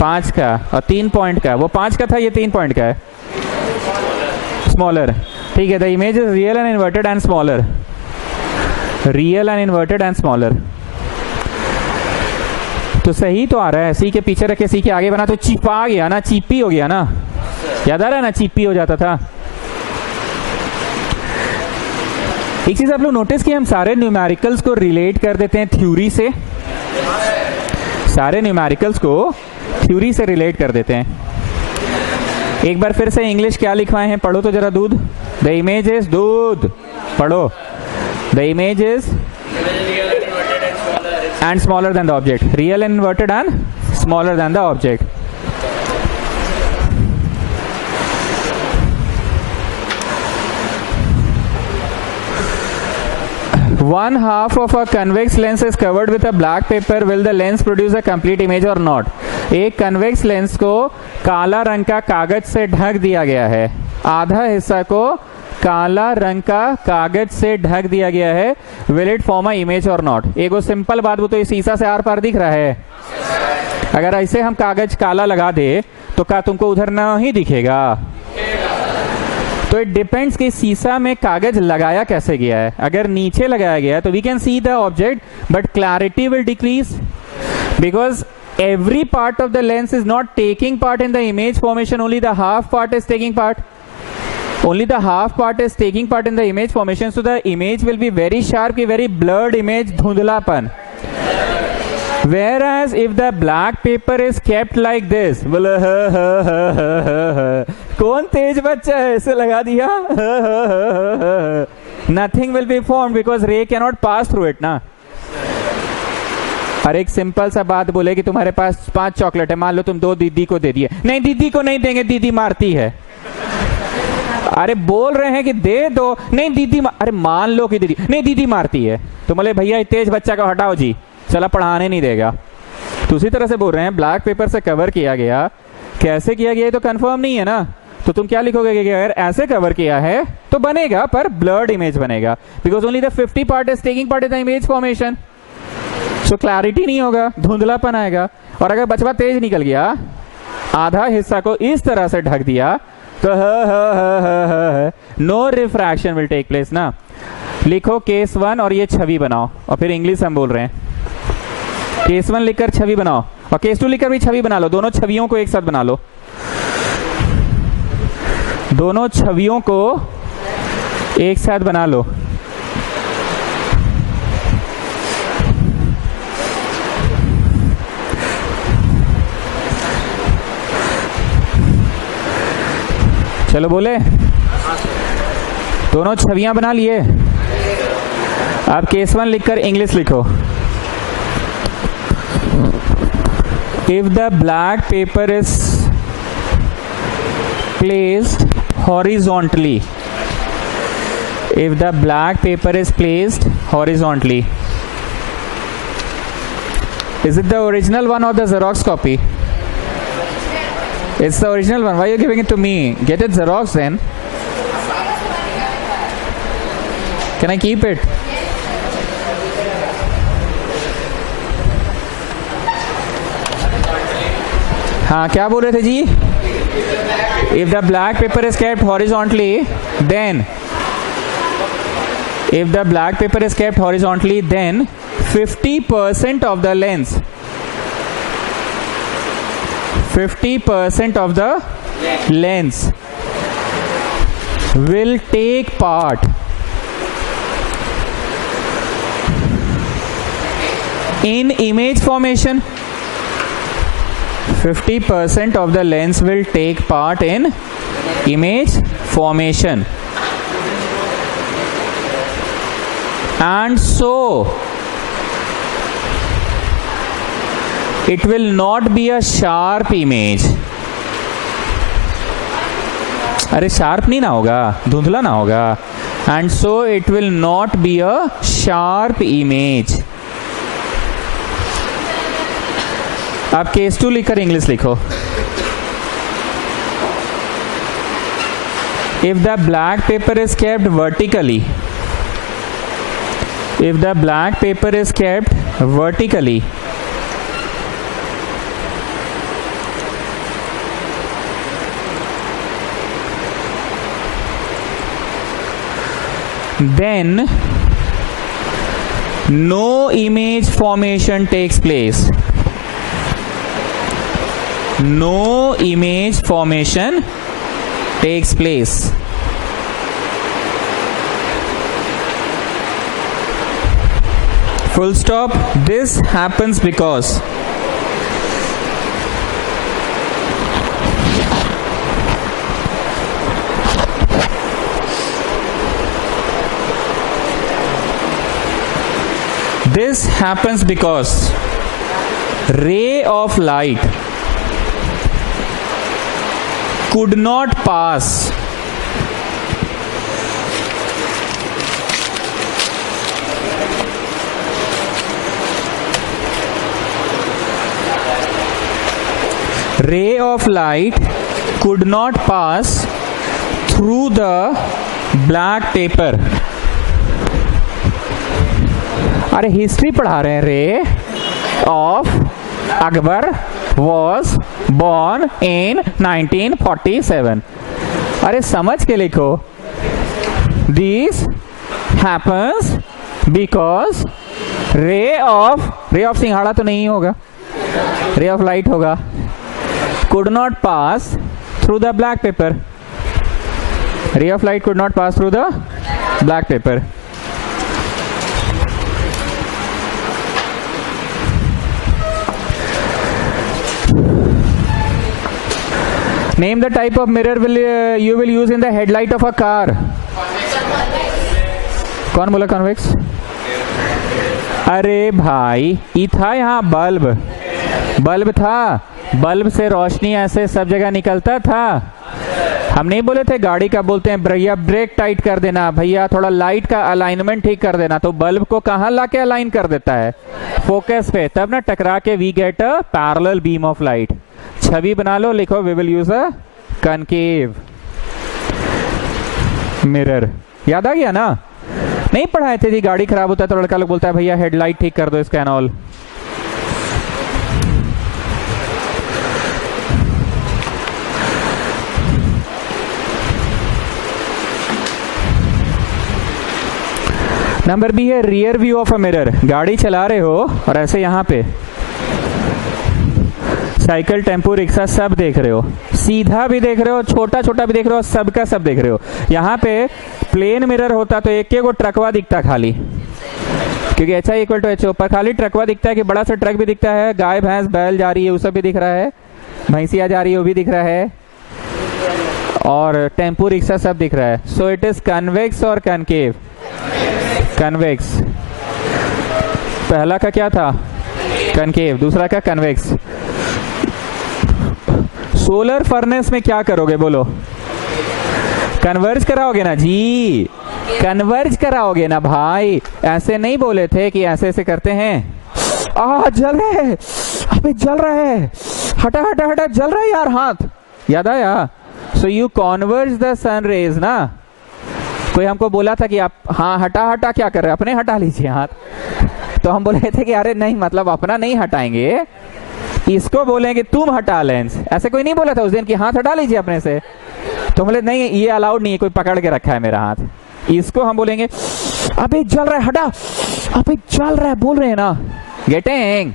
5 का, और 3 पॉइंट का। वो 5 का था, ये 3 पॉइंट का है, स्मॉलर। ठीक है, the image is real and inverted and smaller, real and inverted and smaller. तो सही तो आ रहा है, सी के पीछे रखे सी के आगे बना तो चिपा गया ना, चिपी हो गया ना, याद आ रहा है ना, चिपी हो जाता था। एक चीज आप लोग नोटिस किए, हम सारे न्यूमेरिकल्स को रिलेट कर देते हैं थ्योरी से, सारे न्यूमेरिकल्स को थ्योरी से रिलेट कर देते हैं। एक बार फिर से इंग्लिश क्या लिखवाए हैं, पढ़ो तो जरा, दूध। द इमेज इज, दूध पढ़ो, the image is and smaller than the object, real and inverted and smaller than the object. One half of a convex lens is covered with a black paper. Will the lens produce a complete image or not? एक convex lens को काला रंग का कागज से ढक दिया गया है, आधा हिस्सा को काला रंग का कागज से ढक दिया गया है। Will it form a image और नॉट? एगो सिंपल बात, वो तो इस शीशा से आर पार दिख रहा है, अगर ऐसे हम कागज काला लगा दे तो क्या तुमको उधर ना ही दिखेगा? तो इट डिपेंड्स कि शीशा में कागज लगाया कैसे गया है। अगर नीचे लगाया गया है तो we can see the object but clarity will decrease because every part of the lens is not taking part in the image formation, only the half part is taking part. Only the half part is taking part in the image formation, so the image will be very sharp, very blurred image, धुंधलापन. Whereas if the black paper is kept like this, बोलो कौन तेज बच्चा है, ऐसे लगा दिया, nothing will be formed because ray cannot pass through it ना. और एक सिंपल सा बात बोले कि तुम्हारे पास 5 चॉकलेट है, मान लो तुम 2 दीदी को दे दिए, नहीं दीदी को नहीं देंगे, दीदी मारती है। अरे बोल रहे हैं कि दे दो, नहीं दीदी, अरे मान लो कि दीदी, नहीं दीदी मारती है, तो बोले भैया तेज बच्चा का हटाओ जी, चला पढ़ाने नहीं देगा। तो उसी तरह से बोल रहे हैं, ब्लैक पेपर से कवर किया गया, कैसे किया गया तो कंफर्म नहीं है ना, तो तुम क्या लिखोगे कि अगर ऐसे कवर किया है तो बनेगा पर ब्लर्ड इमेज बनेगा, because only the 50 part is taking part in the image formation, so clarity नहीं होगा, धुंधलापन आएगा। और अगर बचवा तेज निकल गया, आधा हिस्सा को इस तरह से ढक दिया, तो no refraction will take place ना। लिखो केस 1 और ये छवि बनाओ, और फिर इंग्लिश हम बोल रहे हैं, केस 1 लिखकर छवि बनाओ और केस 2 लिखकर भी छवि बना लो, दोनों छवियों को एक साथ बना लो, दोनों छवियों को एक साथ बना लो। चलो बोले, दोनों छवियां बना लिए। अब केस 1 लिखकर इंग्लिश लिखो। If the black paper is placed horizontally, if the black paper is placed horizontally, is it the original one or the Xerox copy? It's the original one. Why are you giving it to me? Get it Xerox then. Can I keep it? हाँ क्या बोल रहे थे जी? If the black paper is kept horizontally then, if the black paper is kept horizontally then 50% of the lens, 50% of the lens will take part in image formation. 50% of the lens will take part in image formation. And so it will not be a sharp image. अरे sharp नहीं ना होगा, धुंधला ना होगा. And so it will not be a sharp image. आप case 2 लिखकर English लिखो. If the black paper is kept vertically, if the black paper is kept vertically, then no image formation takes place. No image formation takes place. Full stop. This happens because ray of light could not pass through the black paper. अरे history पढ़ा रहे हैं. Ray of Akbar was born in 1947. अरे समझ के लिखो. This happens because ray of सिंघाड़ा तो नहीं होगा, रे ऑफ लाइट होगा. could not pass through the black paper. Ray of light could not pass through the black paper. Name the type of mirror you will use in the headlight of a car. कौन बोला convex? अरे भाई ये था यहाँ bulb था. Bulb से रोशनी ऐसे सब जगह निकलता था. हम नहीं बोले थे गाड़ी का बोलते हैं भैया ब्रेक टाइट कर देना, भैया थोड़ा लाइट का अलाइनमेंट ठीक कर देना. तो बल्ब को कहाँ लाके अलाइन कर देता है? फोकस पे. तब ना टकरा के we get a parallel beam of light. छवि बना लो, लिखो we will use a concave mirror. याद आ गया ना? नहीं पढ़ाए थे जी. गाड़ी खराब होता है तो लड़का लोग बोलता है भैया हेडलाइट ठीक कर दो इसका एंड ऑल. नंबर बी है rear view of a mirror. गाड़ी चला रहे हो और ऐसे यहाँ पे साइकिल, टेम्पो, रिक्शा सब देख रहे हो. सीधा भी देख रहे हो, छोटा छोटा भी देख रहे हो, सबका सब देख रहे हो. यहाँ पे प्लेन मिरर होता तो एक को ट्रकवा दिखता खाली, क्योंकि H I equal to H O. पर खाली ट्रकवा दिखता है कि बड़ा सा ट्रक भी दिखता है, गाय भैंस बैल जा रही है वो सब भी दिख रहा है, भैंसिया जा रही है वो भी दिख रहा है, और टेम्पो रिक्शा सब दिख रहा है. सो इट इज कन्वेक्स और कनकेव. कन्वेक्स. पहला का क्या था? कनकेव. दूसरा का कन्वेक्स. सोलर फर्नेस में क्या करोगे बोलो? कन्वर्ज कराओगे ना जी, कन्वर्ज कराओगे ना भाई. ऐसे नहीं बोले थे कि ऐसे ऐसे करते हैं. जल रहे हैं, अबे जल रहे हैं, हटा हटा हटा, जल रहा है यार हाथ. याद आया? So you converge the sun rays ना. कोई हमको बोला था कि आप हाँ हटा हटा क्या कर रहे हैं, अपने हटा लीजिए हाथ. तो हम बोले थे कि अरे नहीं, मतलब अपना नहीं हटाएंगे, इसको बोलेंगे तुम हटा लेंस। ऐसे कोई नहीं बोला था उस दिन कि हाथ हटा लीजिए अपने से, तो बोले नहीं ये अलाउड नहीं है, कोई पकड़ के रखा है मेरा हाथ। इसको हम बोलेंगे अबे जल रहा है हटा, अबे जल रहा है बोल रहे हैं ना, getting?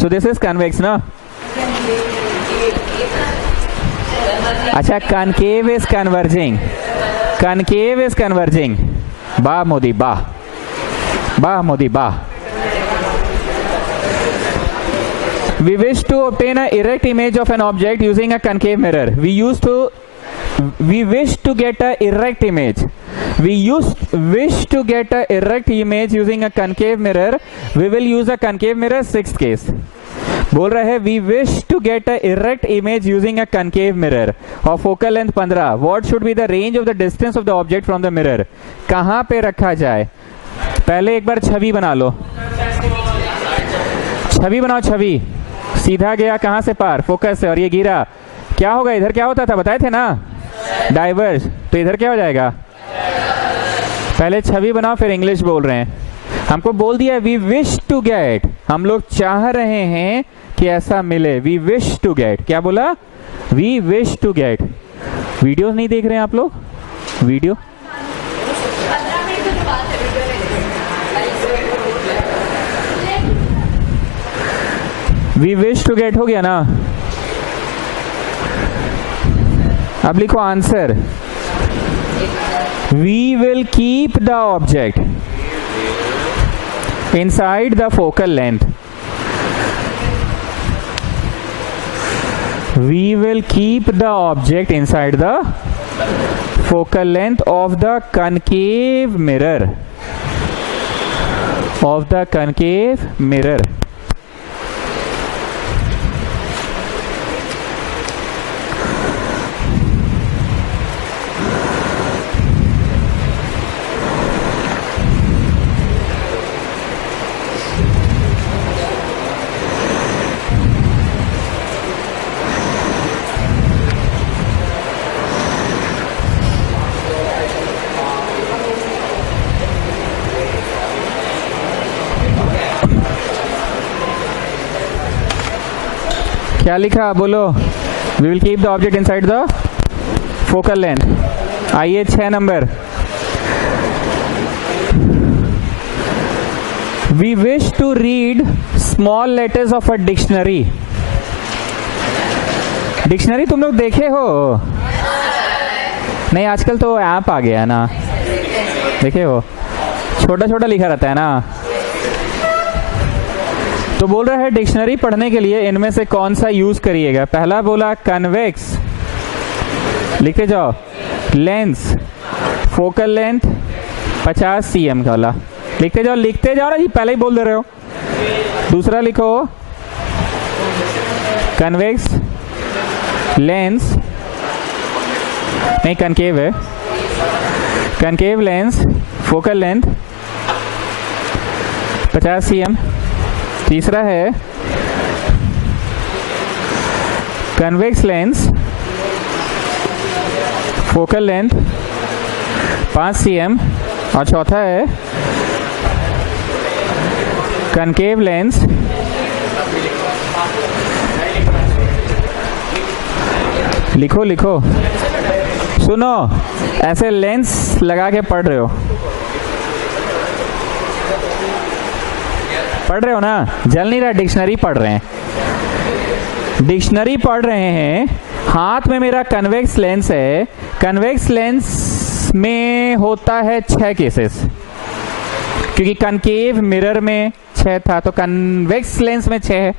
So this is convex ना। अच्छा concave is converging, concave is converging. वाह मोदी वाह, वाह मोदी वाह। We wish to obtain an erect image of an object using a concave mirror. We wish to get a erect image. Wish to get a erect image using a concave mirror. We will use a concave mirror, sixth case. बोल रहे हैं we wish to get a erect image using a concave mirror of focal length 15. What should be the range of the distance of the object from the mirror? कहाँ पे रखा जाए? पहले एक बार छवि बना लो, छवि बनाओ, छवि। सीधा गया कहां से पार, फोकस से, और ये गिरा, क्या होगा इधर? क्या होता था बताए थे ना, डाइवर्ज। तो इधर क्या हो जाएगा? पहले छवि बनाओ फिर इंग्लिश बोल रहे हैं। हमको बोल दिया वी विश टू गेट, हम लोग चाह रहे हैं कि ऐसा मिले। वी विश टू गेट, क्या बोला? We wish to get. Video नहीं देख रहे हैं आप लोग? Video we wish to get हो गया ना। अब लिखो answer, we will keep the object inside the focal length. We will keep the object inside the focal length of the concave mirror, of the concave mirror. क्या लिखा बोलो? We will keep the object inside the focal length. आइए 6 number, we wish to read small letters of a dictionary. Dictionary तुम लोग देखे हो? नहीं, आजकल तो ऐप आ गया है ना, देखे हो? छोटा छोटा लिखा रहता है ना। तो बोल रहा है डिक्शनरी पढ़ने के लिए इनमें से कौन सा यूज करिएगा? पहला बोला कन्वेक्स, लिखते जाओ, लेंस, फोकल लेंथ 50 cm का वाला, लिखते जाओ ना जी, पहले ही बोल दे रहे हो। दूसरा लिखो कन्वेक्स लेंस, नहीं कनकेव है, concave lens, focal length 50 cm। तीसरा है convex lens, focal length 5 cm। और चौथा है कनकेव लेंस, लिखो लिखो, सुनो, ऐसे लेंस लगा के पढ़ रहे हो ना, जल नहीं रहा, डिक्शनरी पढ़ रहे हैं, डिक्शनरी पढ़ रहे हैं। हाथ में मेरा कन्वेक्स लेंस है, कन्वेक्स लेंस में होता है 6 केसेस, क्योंकि कनकेव मिरर में 6 था, तो कन्वेक्स लेंस में 6 है।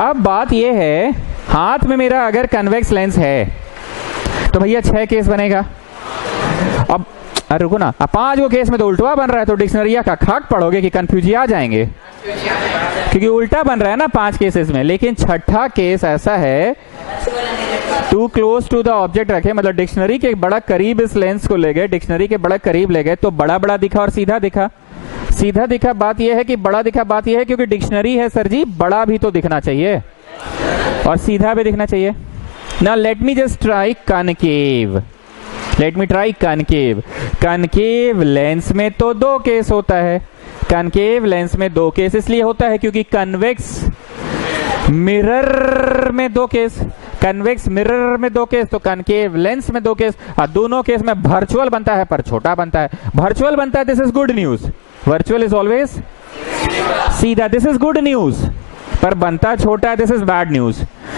अब बात यह है, हाथ में मेरा अगर कन्वेक्स लेंस है तो भैया 6 केस बनेगा। अब अरे रुको ना, अब 5 गो केस में तो उल्टा बन रहा है, तो डिक्शनरी का खाक पढ़ोगे कि कंफ्यूज आ जाएंगे, क्योंकि उल्टा बन रहा है ना 5 केसेस में। लेकिन छठा केस ऐसा है, too close to the object रखे, मतलब डिक्शनरी के बड़ा करीब इस लेंस को ले गए, डिक्शनरी के बड़ा करीब ले गए, तो बड़ा बड़ा दिखा और सीधा दिखा। सीधा दिखा बात यह है कि बड़ा दिखा बात यह है क्योंकि डिक्शनरी है सर जी, बड़ा भी तो दिखना चाहिए और सीधा भी दिखना चाहिए ना। Let me just try concave, let me try concave. Concave lens में तो 2 केस होता है, कनकेव लेंस में 2 केस इसलिए होता है क्योंकि कन्वेक्स मिरर में दो केस, कन्वेक्स मिरर में दो केस, तो कनकेव लेंस में दो केस, और दोनों केस में वर्चुअल बनता है पर छोटा बनता है। वर्चुअल बनता है, this is good news. Virtual is always सीधा, दिस इज गुड न्यूज। पर बनता छोटा है, दिस इज बैड न्यूज।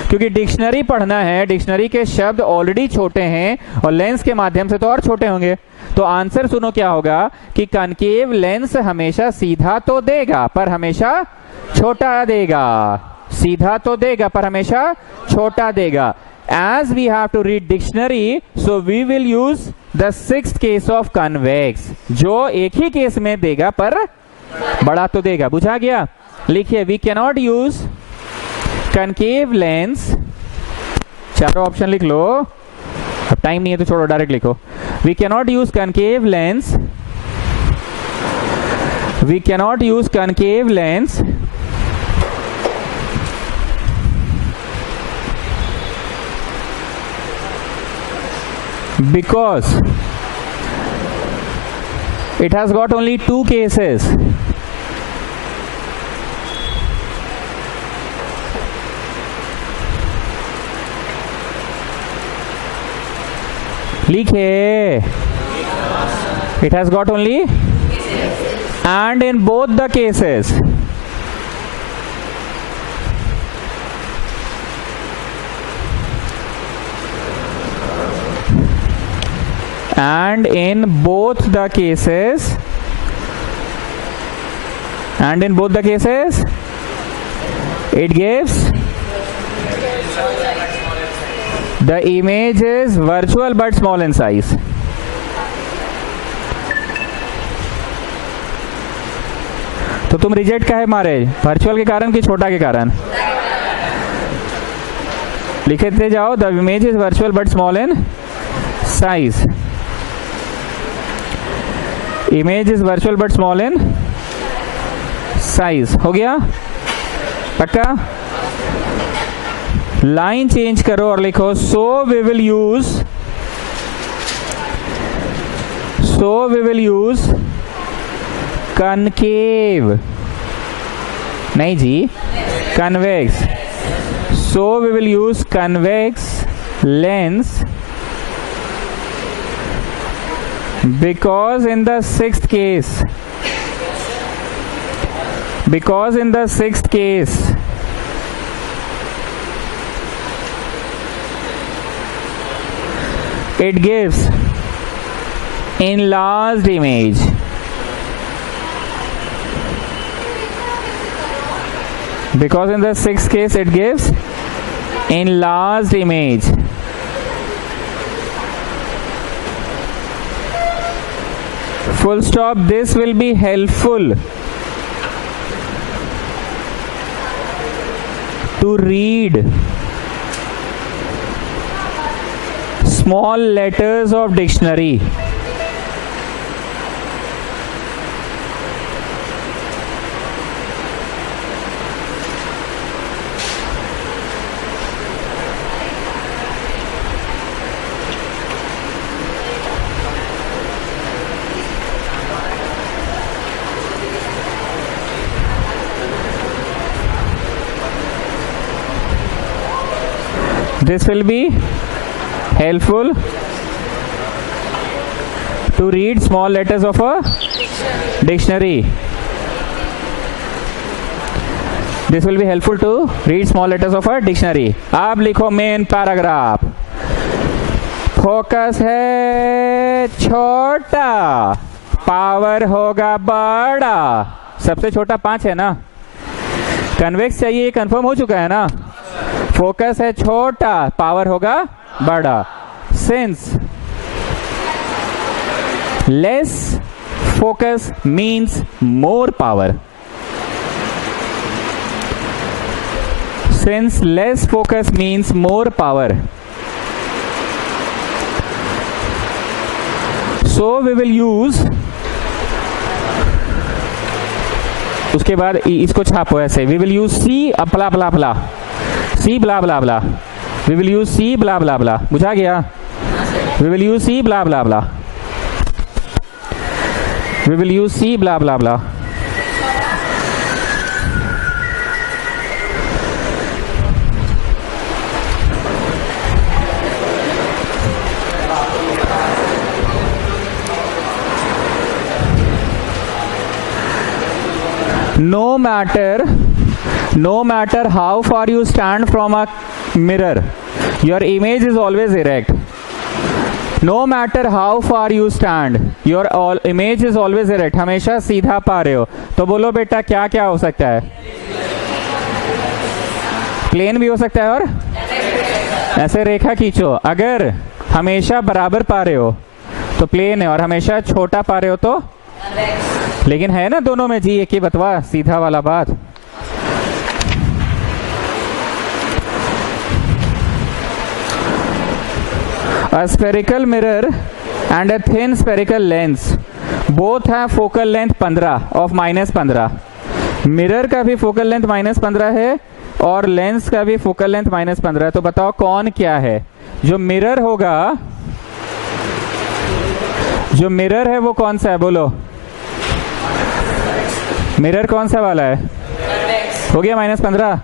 क्योंकि डिक्शनरी पढ़ना है, डिक्शनरी के शब्द ऑलरेडी छोटे हैं और लेंस के माध्यम से तो और छोटे होंगे। तो आंसर सुनो क्या होगा कि कनकेव लेंस हमेशा सीधा तो देगा पर हमेशा छोटा देगा। सीधा तो देगा पर हमेशा छोटा देगा। As we have to read dictionary, so we will use the sixth case of convex, जो एक ही केस में देगा पर बड़ा तो देगा। बुझा गया? लिखिए, we cannot use concave lens, चारों ऑप्शन लिख लो, अब टाइम नहीं है तो छोड़ो, डायरेक्ट लिखो। We cannot use concave lens, we cannot use concave lens because it has got only two cases. लिखिए, it has got only and in both the cases and in both the cases it gives the image is virtual but small in size. तो तुम reject काहे मारे? Virtual के कारण कि छोटा के कारण? लिखते जाओ, the image is virtual but small in size. Image is virtual but small in size. हो गया पक्का? लाइन चेंज करो और लिखो, so we will use concave, नहीं जी, convex. So we will use convex lens because in the sixth case it gives enlarged image. Because in the sixth case it gives enlarged image. Full stop. This will be helpful to read small letters of dictionary. This will be helpful to read small letters of a dictionary. This will be helpful to read small letters of a dictionary. अब लिखो main paragraph. Focus है छोटा, power होगा बड़ा। सबसे छोटा 5 है ना? कन्वेक्स चाहिए, कंफर्म हो चुका है ना? फोकस है छोटा, पावर होगा बड़ा। Since less focus means more power, since less focus means more power, so we will use, उसके बाद इसको छापो ऐसे, we will use C अपला अपला अपला, C blah blah blah, we will use C blah blah blah। बुझा गया? we will use C blah blah blah, we will use C blah blah blah। no matter how far you stand from a mirror, your image is always erect. No matter how far you stand, your image is always erect. हमेशा सीधा पा रहे हो. तो बोलो बेटा क्या क्या हो सकता है? प्लेन भी हो सकता है और ऐसे रेखा खींचो. अगर हमेशा बराबर पा रहे हो तो प्लेन है, और हमेशा छोटा पा रहे हो तो, लेकिन है ना दोनों में जी एक ही बतवा, सीधा वाला बात. A spherical mirror and a thin spherical lens both have focal length 15 of -15. Mirror का भी फोकल लेंथ -15 है और लेंस का भी फोकल लेंथ -15. तो बताओ कौन क्या है? जो मिरर होगा, जो मिरर है वो कौन सा है? बोलो मिरर कौन सा वाला है? हो गया -15.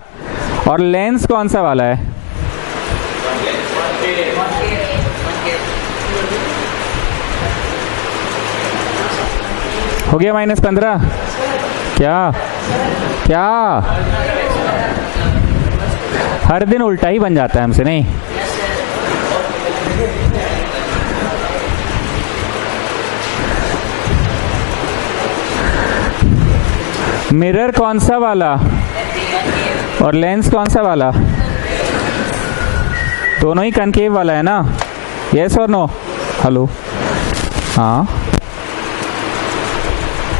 और लेंस कौन सा वाला है? हो गया -15. क्या क्या हर दिन उल्टा ही बन जाता है हमसे, नहीं? मिरर कौन सा वाला और लेंस कौन सा वाला? दोनों ही कनकेव वाला है ना? यस और नो? हेलो, हाँ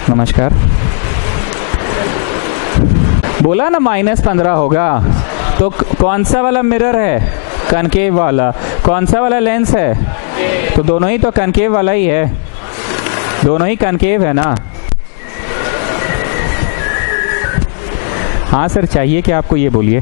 नमस्कार. बोला ना -15 होगा. तो कौन सा वाला मिरर है? कनकेव वाला. कौन सा वाला लेंस है? तो दोनों ही तो कनकेव वाला ही है. दोनों ही कनकेव है ना? हाँ सर, चाहिए क्या आपको, ये बोलिए.